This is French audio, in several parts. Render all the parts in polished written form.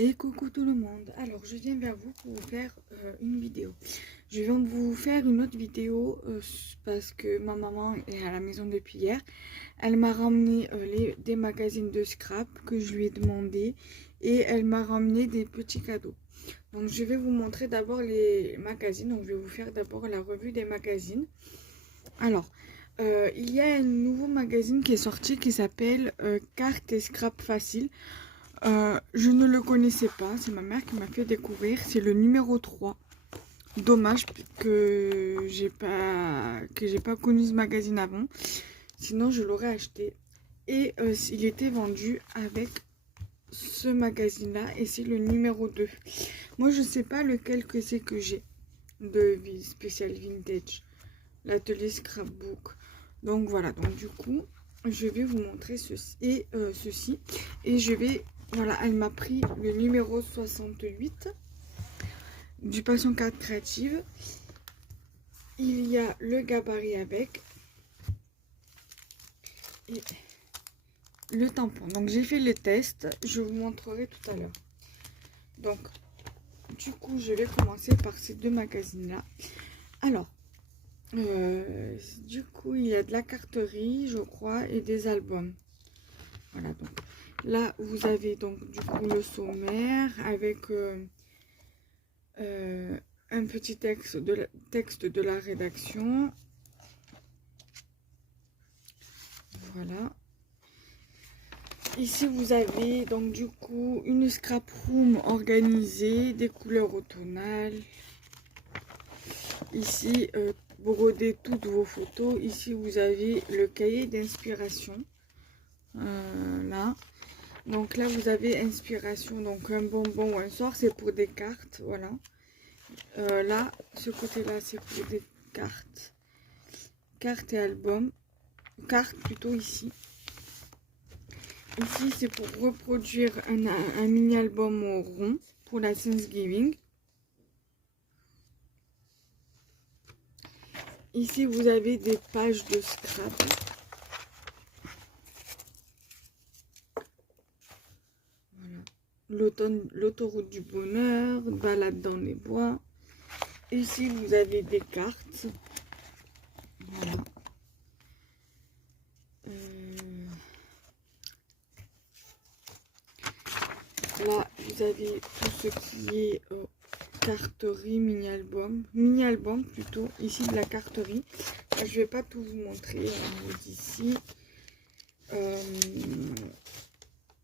Et coucou tout le monde, alors je viens vers vous pour vous faire une vidéo. Je viens de vous faire une autre vidéo parce que ma maman est à la maison depuis hier. Elle m'a ramené des magazines de scrap que je lui ai demandé et elle m'a ramené des petits cadeaux. Donc je vais vous montrer d'abord les magazines, donc je vais vous faire d'abord la revue des magazines. Alors, il y a un nouveau magazine qui est sorti qui s'appelle Cartes et Scrap Facile. Je ne le connaissais pas, c'est ma mère qui m'a fait découvrir, c'est le numéro 3. Dommage que j'ai pas connu ce magazine avant, sinon je l'aurais acheté. Et il était vendu avec ce magazine là et c'est le numéro 2. Moi je sais pas lequel que c'est que j'ai de spécial vintage, l'atelier scrapbook. Donc voilà, donc du coup je vais vous montrer ceci et je vais... Voilà, elle m'a pris le numéro 68 du Passion Carte Créative. Il y a le gabarit avec et le tampon. Donc j'ai fait le test, je vous montrerai tout à l'heure. Donc du coup je vais commencer par ces deux magazines là. Alors du coup il y a de la carterie je crois et des albums. Voilà, donc là vous avez donc du coup le sommaire avec un petit texte de la rédaction. Voilà. Ici vous avez donc du coup une scrap room organisée, des couleurs automnales. Ici broder toutes vos photos. Ici vous avez le cahier d'inspiration. Là. Donc là vous avez inspiration, donc un bonbon ou un sort, c'est pour des cartes. Voilà. Là, ce côté-là, c'est pour des cartes. Cartes et albums. Cartes plutôt ici. Ici, c'est pour reproduire un mini-album au rond pour la Thanksgiving. Ici, vous avez des pages de scrap. Voilà. L'autoroute du bonheur, balade dans les bois. Ici, vous avez des cartes. Voilà. Là, vous avez tout ce qui est carterie, mini-album plutôt. Ici, de la carterie. Là, je vais pas tout vous montrer. Ici,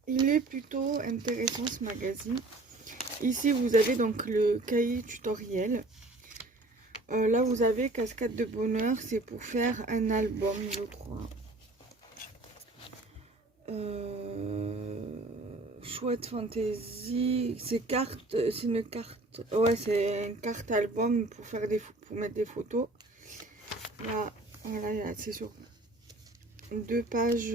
il est plutôt intéressant ce magazine. Ici, vous avez donc le cahier tutoriel. Là, vous avez Cascade de bonheur. C'est pour faire un album, je crois. Chouette fantaisie, c'est une carte, ouais, c'est une carte album pour faire pour mettre des photos. Là, voilà, c'est sur deux pages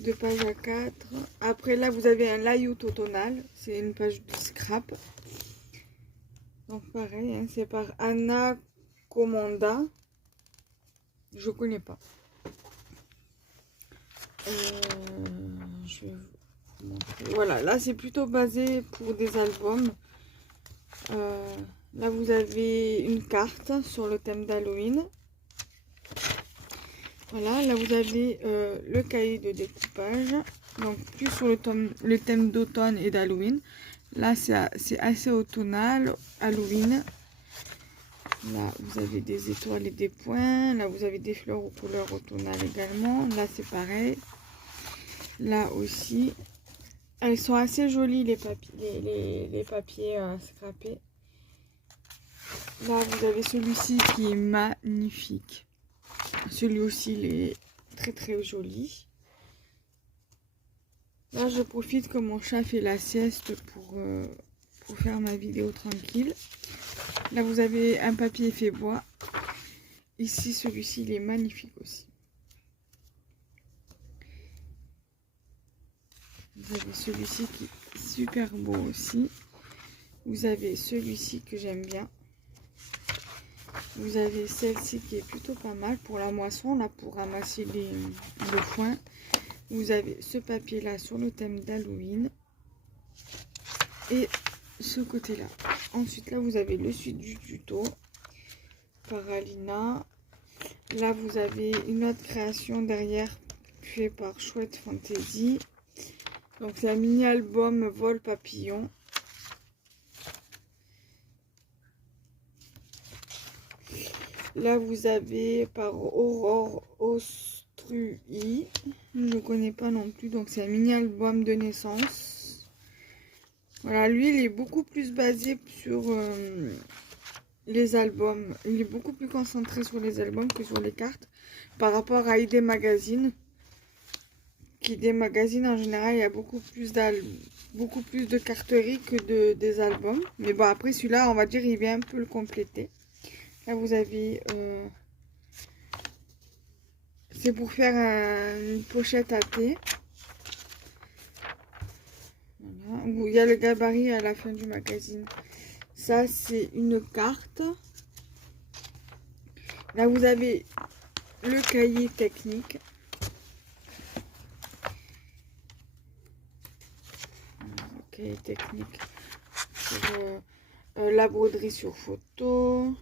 à 4. Après là, vous avez un layout automnal, c'est une page de scrap. Donc pareil, hein, c'est par Anna Comanda. Je connais pas. Je vais vous montrer. Voilà, là c'est plutôt basé pour des albums. Là vous avez une carte sur le thème d'Halloween. Voilà, là vous avez le cahier de découpage. Donc plus sur le thème d'automne et d'Halloween. Là c'est assez automnal, Halloween. Là vous avez des étoiles et des points. Là vous avez des fleurs aux couleurs automnales également. Là c'est pareil. Là aussi, elles sont assez jolies les papiers scrapés. Là, vous avez celui-ci qui est magnifique. Celui aussi, il est très très joli. Là, je profite que mon chat fait la sieste pour faire ma vidéo tranquille. Là, vous avez un papier effet bois. Ici, celui-ci, il est magnifique aussi. Vous avez celui-ci qui est super beau aussi. Vous avez celui-ci que j'aime bien. Vous avez celle-ci qui est plutôt pas mal pour la moisson, là pour ramasser le foin. Vous avez ce papier-là sur le thème d'Halloween. et ce côté-là. Ensuite, là, vous avez le suite du tuto par Alina. Là, vous avez une autre création derrière, fait par Chouette Fantasy. Donc, la mini-album Vol Papillon. Là, vous avez par Aurore Ostrui. Je ne connais pas non plus. Donc, c'est un mini-album de naissance. Voilà, lui, il est beaucoup plus basé sur les albums. Il est beaucoup plus concentré sur les albums que sur les cartes. Par rapport à ID Magazine. ID Magazine, en général, il y a beaucoup plus de carterie que des albums. Mais bon, après, celui-là, on va dire, il vient un peu le compléter. Là, vous avez... c'est pour faire une pochette à thé. Voilà. Où il y a le gabarit à la fin du magazine. Ça, c'est une carte. Là, vous avez le cahier technique. Le cahier technique pour la broderie sur photo.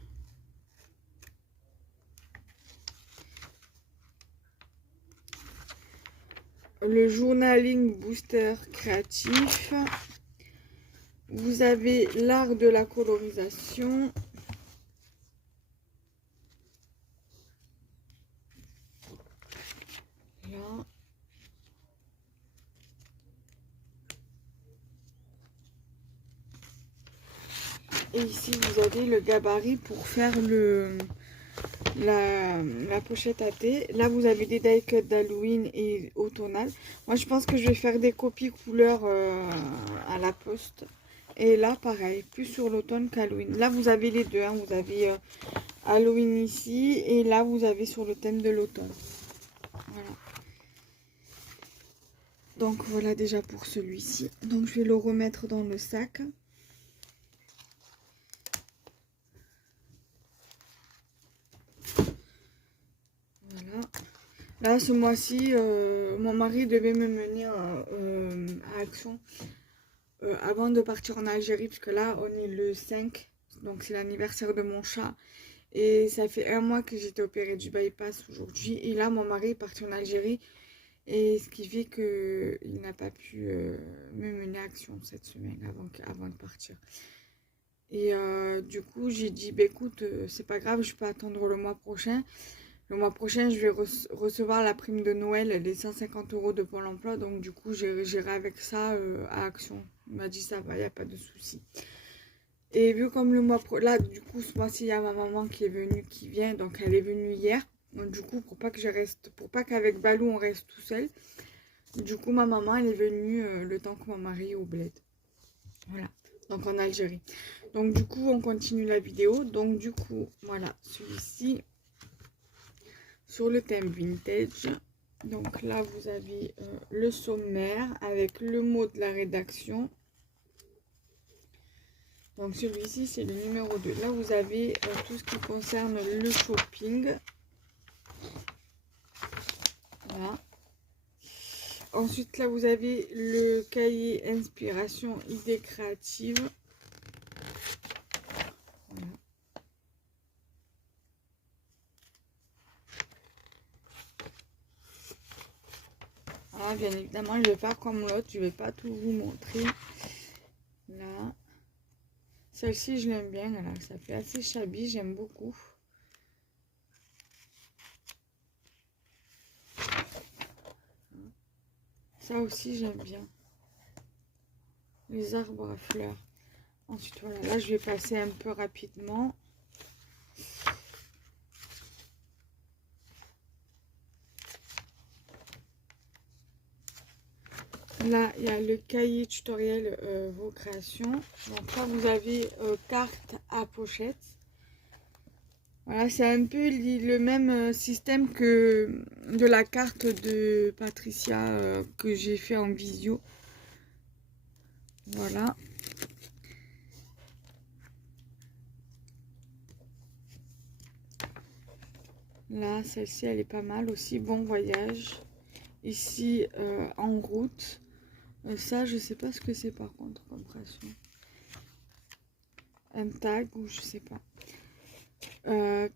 Le journaling booster créatif. Vous avez l'art de la colorisation. Là. Et ici, vous avez le gabarit pour faire la pochette à thé. Là, vous avez des die cuts d'Halloween et automnal. Moi, je pense que je vais faire des copies couleurs à la poste. Et là, pareil, plus sur l'automne qu'Halloween. Là, vous avez les deux. Hein. Vous avez Halloween ici. Et là, vous avez sur le thème de l'automne. Voilà. Donc, voilà déjà pour celui-ci. Donc, je vais le remettre dans le sac. Voilà. Là, ce mois-ci, mon mari devait me mener à Action avant de partir en Algérie, parce que là, on est le 5, donc c'est l'anniversaire de mon chat. Et ça fait un mois que j'étais opérée du bypass aujourd'hui. Et là, mon mari est parti en Algérie. Et ce qui fait qu'il n'a pas pu me mener à Action cette semaine avant de partir. Et du coup, j'ai dit, bah, écoute, c'est pas grave, je peux attendre le mois prochain. Le mois prochain, je vais recevoir la prime de Noël, les 150 € de Pôle emploi. Donc, du coup, j'irai avec ça à Action. Il m'a dit, ça va, il n'y a pas de souci. Et vu comme le mois là, du coup, ce mois-ci, il y a ma maman qui est venue, qui vient. Donc, elle est venue hier. Donc, du coup, pour pas qu'avec Balou, on reste tout seul. Du coup, ma maman, elle est venue le temps que mon mari est au bled. Voilà. Donc, en Algérie. Donc, du coup, on continue la vidéo. Donc, du coup, voilà, celui-ci. Sur le thème vintage. Donc là, vous avez le sommaire avec le mot de la rédaction. Donc celui-ci, c'est le numéro 2. Là, vous avez tout ce qui concerne le shopping. Voilà. Ensuite, là, vous avez le cahier inspiration idées créatives. Voilà. Ah, bien évidemment, je vais faire comme l'autre, je vais pas tout vous montrer. Là, celle-ci, je l'aime bien, là, ça fait assez shabby, j'aime beaucoup. Ça aussi, j'aime bien. Les arbres à fleurs. Ensuite, voilà, là, je vais passer un peu rapidement. Là, il y a le cahier tutoriel vos créations. Donc là, vous avez carte à pochette. Voilà, c'est un peu le même système que de la carte de Patricia que j'ai fait en visio. Voilà. Là, celle-ci, elle est pas mal aussi. Bon voyage. Ici, en route. Ça, je sais pas ce que c'est par contre comme pression. Un tag ou je sais pas.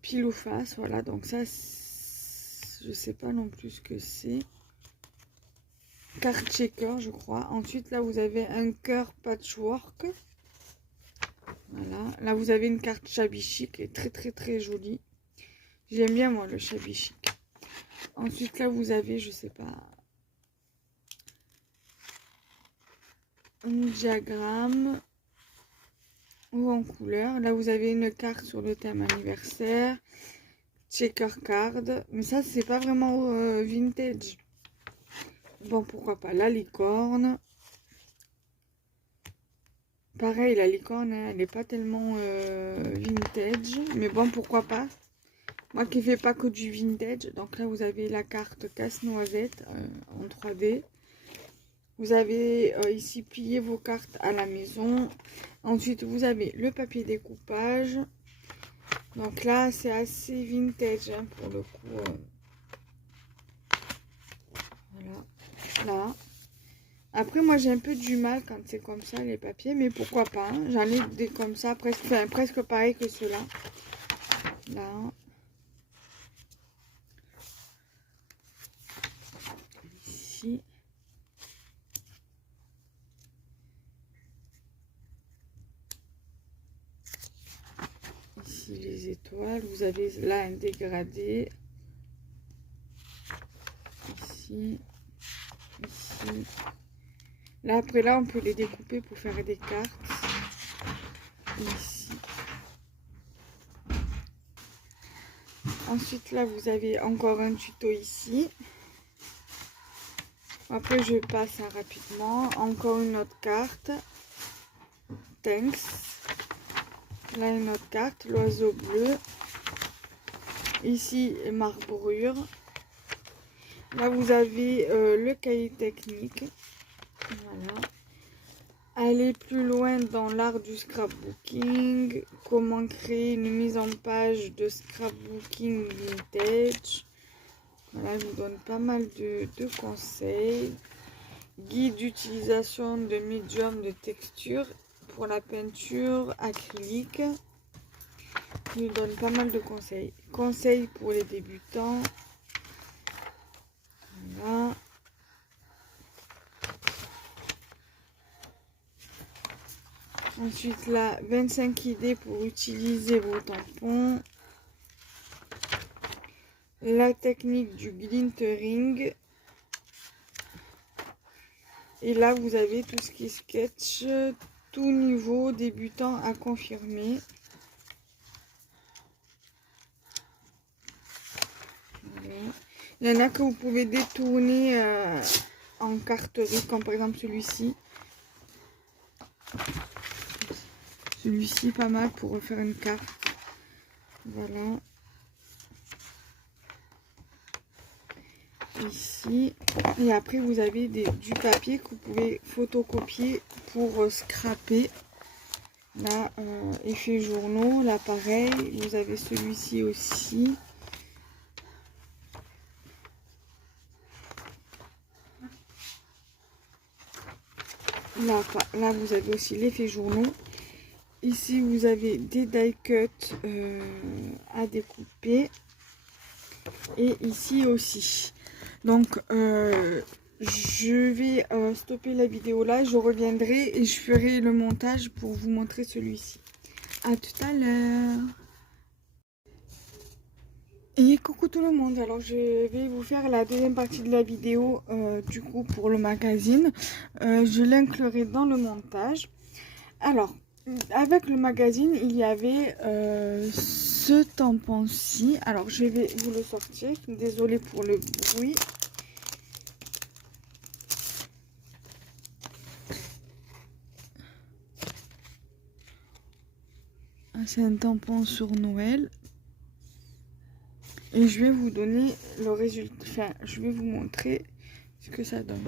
Pile ou face, voilà. Donc ça, je sais pas non plus ce que c'est. Carte checker, je crois. Ensuite, là, vous avez un cœur patchwork. Voilà. Là, vous avez une carte shabby chic qui est très très très jolie. J'aime bien moi le shabby chic. Ensuite, là, vous avez, je sais pas, un diagramme ou en couleur. Là, vous avez une carte sur le thème anniversaire, checker card. Mais ça, c'est pas vraiment vintage. Bon, pourquoi pas la licorne. Pareil, la licorne, hein, elle n'est pas tellement vintage. Mais bon, pourquoi pas. Moi qui ne fais pas que du vintage. Donc là, vous avez la carte casse-noisette en 3D. Vous avez ici plié vos cartes à la maison. Ensuite, vous avez le papier découpage. Donc là, c'est assez vintage hein, pour le coup. Voilà. Là. Après, moi, j'ai un peu du mal quand c'est comme ça, les papiers. Mais pourquoi pas. Hein. J'en ai des comme ça, presque pareil que ceux-là. Là. Ici. Ici, les étoiles. Vous avez là un dégradé. Ici. Ici. Là, après, là, on peut les découper pour faire des cartes. Ici. Ensuite, là, vous avez encore un tuto ici. Après, je passe rapidement. Encore une autre carte. Thanks. Là, une autre carte. L'oiseau bleu. Ici, marbrure. Là, vous avez le cahier technique. Voilà. Aller plus loin dans l'art du scrapbooking. Comment créer une mise en page de scrapbooking vintage. Voilà, je vous donne pas mal de conseils. Guide d'utilisation de médium de texture pour la peinture acrylique. Je vous donne pas mal de conseils. Conseils pour les débutants. Voilà. Ensuite là, 25 idées pour utiliser vos tampons. La technique du glintering. Et là, vous avez tout ce qui est sketch, tout niveau débutant à confirmer. Voilà. Il y en a que vous pouvez détourner en carterie, comme par exemple celui-ci. Celui-ci, pas mal pour refaire une carte. Voilà. Ici. Et après, vous avez du papier que vous pouvez photocopier pour scraper. Là, effet journaux. Là, pareil. Vous avez celui-ci aussi. Là, vous avez aussi l'effet journaux. Ici, vous avez des die cuts à découper. Et ici aussi. Donc, je vais stopper la vidéo là. Je reviendrai et je ferai le montage pour vous montrer celui-ci. À tout à l'heure. Et coucou tout le monde. Alors, je vais vous faire la deuxième partie de la vidéo du coup pour le magazine. Je l'inclurai dans le montage. Alors, avec le magazine, il y avait ce tampon-ci. Alors, je vais vous le sortir. Désolée pour le bruit. C'est un tampon sur Noël. Et je vais vous donner le résultat. Enfin, je vais vous montrer ce que ça donne.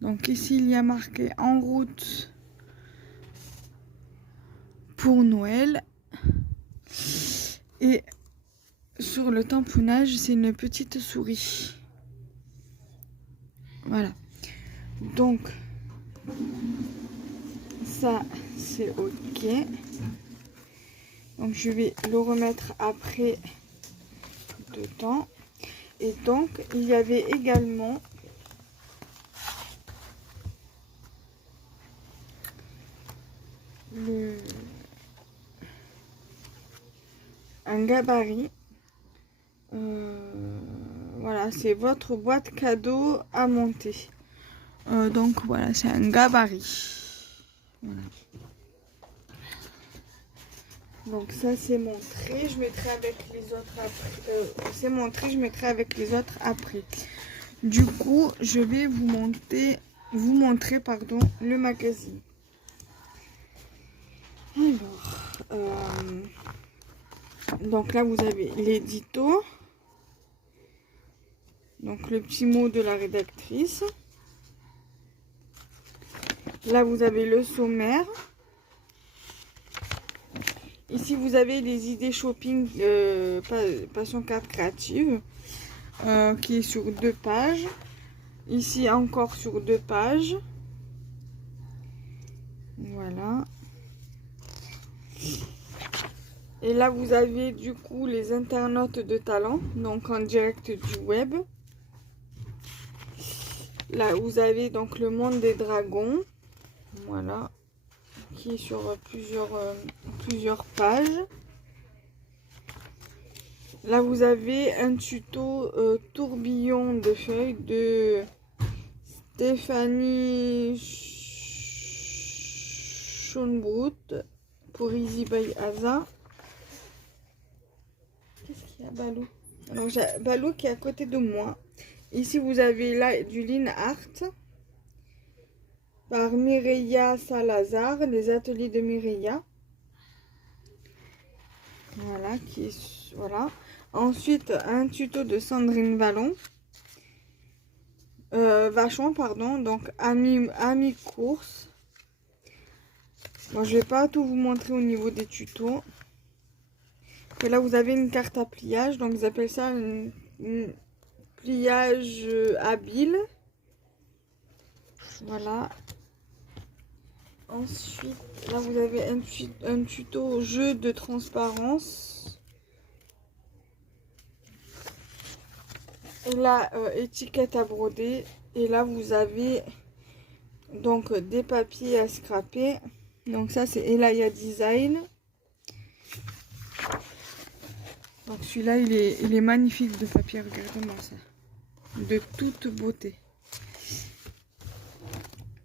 Donc ici, il y a marqué en route pour Noël. Et sur le tamponnage, c'est une petite souris. Voilà. Donc, ça, c'est ok. Donc, je vais le remettre après dedans. Et donc, il y avait également un gabarit. Voilà, c'est votre boîte cadeau à monter. Donc voilà, c'est un gabarit. Voilà. Donc ça c'est montré, je mettrai avec les autres après. C'est montré, je mettrai avec les autres après. Du coup, je vais vous montrer le magazine. Alors, donc là vous avez l'édito. Donc le petit mot de la rédactrice. Là vous avez le sommaire. Ici vous avez les idées shopping Passion Carte Créative qui est sur 2 pages. Ici encore sur 2 pages. Voilà. Et là vous avez du coup les internautes de talent, donc en direct du web. Là vous avez donc le monde des dragons, voilà, qui est sur plusieurs pages. Là vous avez un tuto tourbillon de feuilles de Stéphanie Schoenbrut pour Easy by Asa. Qu'est-ce qu'il y a, Balou? Alors j'ai Balou qui est à côté de moi. Ici vous avez là du Line Art par Mireia Salazar, les ateliers de Mireia. Voilà, voilà. Ensuite un tuto de Sandrine Vachon, pardon, donc ami course. Bon, je vais pas tout vous montrer au niveau des tutos. Et là vous avez une carte à pliage, donc ils appellent ça un pliage habile. Voilà. Ensuite, là vous avez un tuto jeu de transparence. Et là, étiquette à broder. Et là vous avez donc des papiers à scraper. Donc ça c'est Elaya Design. Donc celui-là il est magnifique de papier, regardez-moi ça. De toute beauté.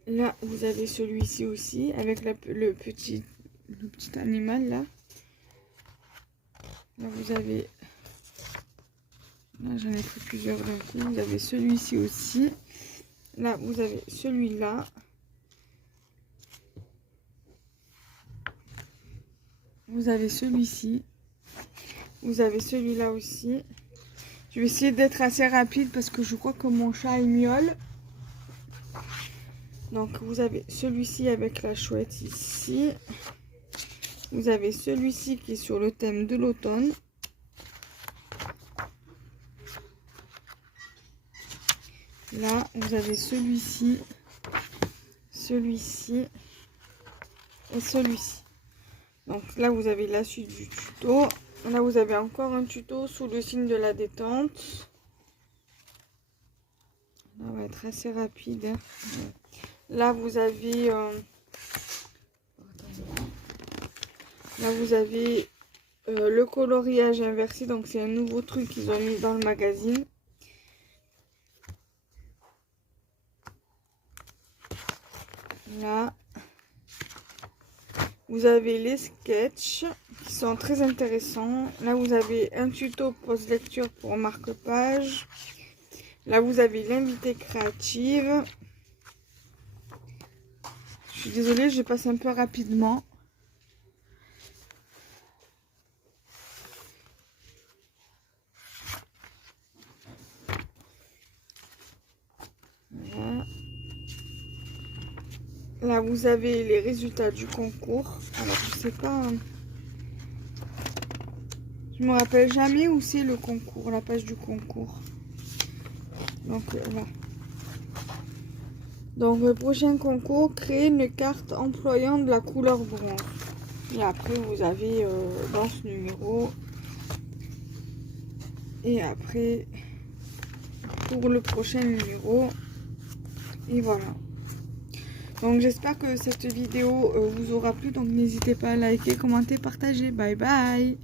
Là vous avez celui-ci aussi avec le petit animal là. Là vous avez, là j'en ai pris plusieurs d'un coup. Vous avez celui-ci aussi. Là vous avez celui-là. Vous avez celui-ci. Vous avez celui-là aussi. Je vais essayer d'être assez rapide parce que je crois que mon chat il miaule. Donc vous avez celui-ci avec la chouette ici. Vous avez celui-ci qui est sur le thème de l'automne. Là vous avez celui-ci, celui-ci et celui-ci. Donc là vous avez la suite du tuto. Là vous avez encore un tuto sous le signe de la détente. Là, on va être assez rapide. Là vous avez le coloriage inversé, donc c'est un nouveau truc qu'ils ont mis dans le magazine. Là vous avez les sketchs qui sont très intéressants. Là vous avez un tuto post-lecture pour marque-page. Là vous avez l'invité créative. Je suis désolée, je passe un peu rapidement. Voilà. Là vous avez les résultats du concours. Alors je sais pas, je me rappelle jamais où c'est le concours, la page du concours. Donc là Donc le prochain concours, créer une carte employant de la couleur bronze. Et après vous avez dans ce numéro. Et après pour le prochain numéro. Et voilà. Donc j'espère que cette vidéo vous aura plu. Donc n'hésitez pas à liker, commenter, partager. Bye bye.